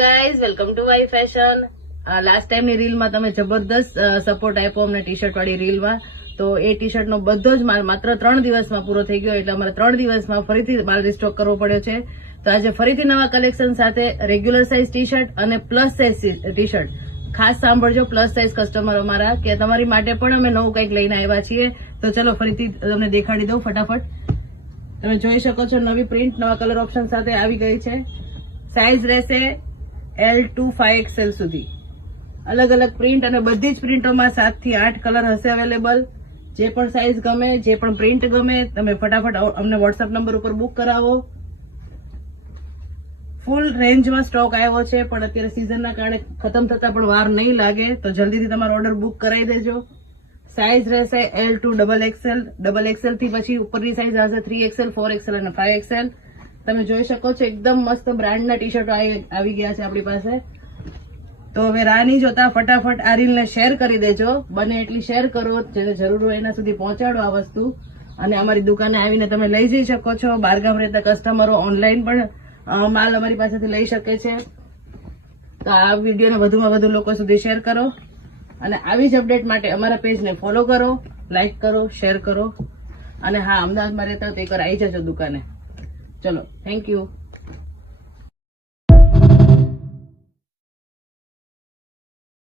Guys, welcome to why fashion. Last ટાઈમની રીલમાં તમે જબરદસ્ત સપોર્ટ આપ્યો અમને ટી શર્ટ વાળી રીલમાં. તો એ ટી શર્ટનો બધો જ માલ માત્ર 3 દિવસમાં પૂરો થઈ ગયો, એટલે અમારે 3 દિવસમાં ફરીથી માલ રિસ્ટોક કરવો પડ્યો છે. તો આજે ફરીથી નવા કલેક્શન સાથે રેગ્યુલર સાઇઝ ટી શર્ટ અને પ્લસ સાઇઝ ટી શર્ટ. ખાસ સાંભળજો પ્લસ સાઇઝ કસ્ટમરો અમારા, કે તમારી માટે પણ અમે નવું કંઈક લઈને આવ્યા છીએ. તો ચલો ફરીથી તમને દેખાડી દઉં ફટાફટ. તમે જોઈ શકો છો નવી પ્રિન્ટ નવા કલર ઓપ્શન સાથે આવી ગઈ છે. સાઇઝ રહેશે L to 5XL સુધી. અલગ અલગ પ્રિન્ટ અને બધી જ પ્રિન્ટોમાં 7 થી 8 કલર હશે અવેલેબલ. જે પણ સાઇઝ ગમે, જે પણ પ્રિન્ટ ગમે, તમે ફટાફટ અમને વોટ્સઅપ નંબર ઉપર બુક કરાવો. ફૂલ રેન્જમાં સ્ટોક આવ્યો છે, પણ અત્યારે સિઝનના કારણે ખતમ થતા પણ વાર નહીં લાગે, તો જલ્દીથી તમારો ઓર્ડર બુક કરાવી દેજો. સાઇઝ રહેશે L to XXL. XXL થી પછી ઉપરની સાઇઝ હશે 3XL, 4XL અને 5XL. તમે જોઈ શકો છો એકદમ મસ્ત બ્રાન્ડના ટી શર્ટો આવી ગયા છે આપણી પાસે. તો હવે રાહ નહીં જોતા, ફટાફટ આ રીલને શેર કરી દેજો. બને એટલી શેર કરો, જેને જરૂર હોય એના સુધી પહોંચાડો આ વસ્તુ. અને અમારી દુકાને આવીને તમે લઈ જઈ શકો છો. બહારગામ રહેતા કસ્ટમરો ઓનલાઈન પણ માલ અમારી પાસેથી લઈ શકે છે. તો આ વિડીયોને વધુમાં વધુ લોકો સુધી શેર કરો, અને આવી જ અપડેટ માટે અમારા પેજને ફોલો કરો, લાઈક કરો, શેર કરો. અને હા, અમદાવાદમાં રહેતા હોય તો એકવાર આવી જજો દુકાને. ચલો, થેન્ક યુ.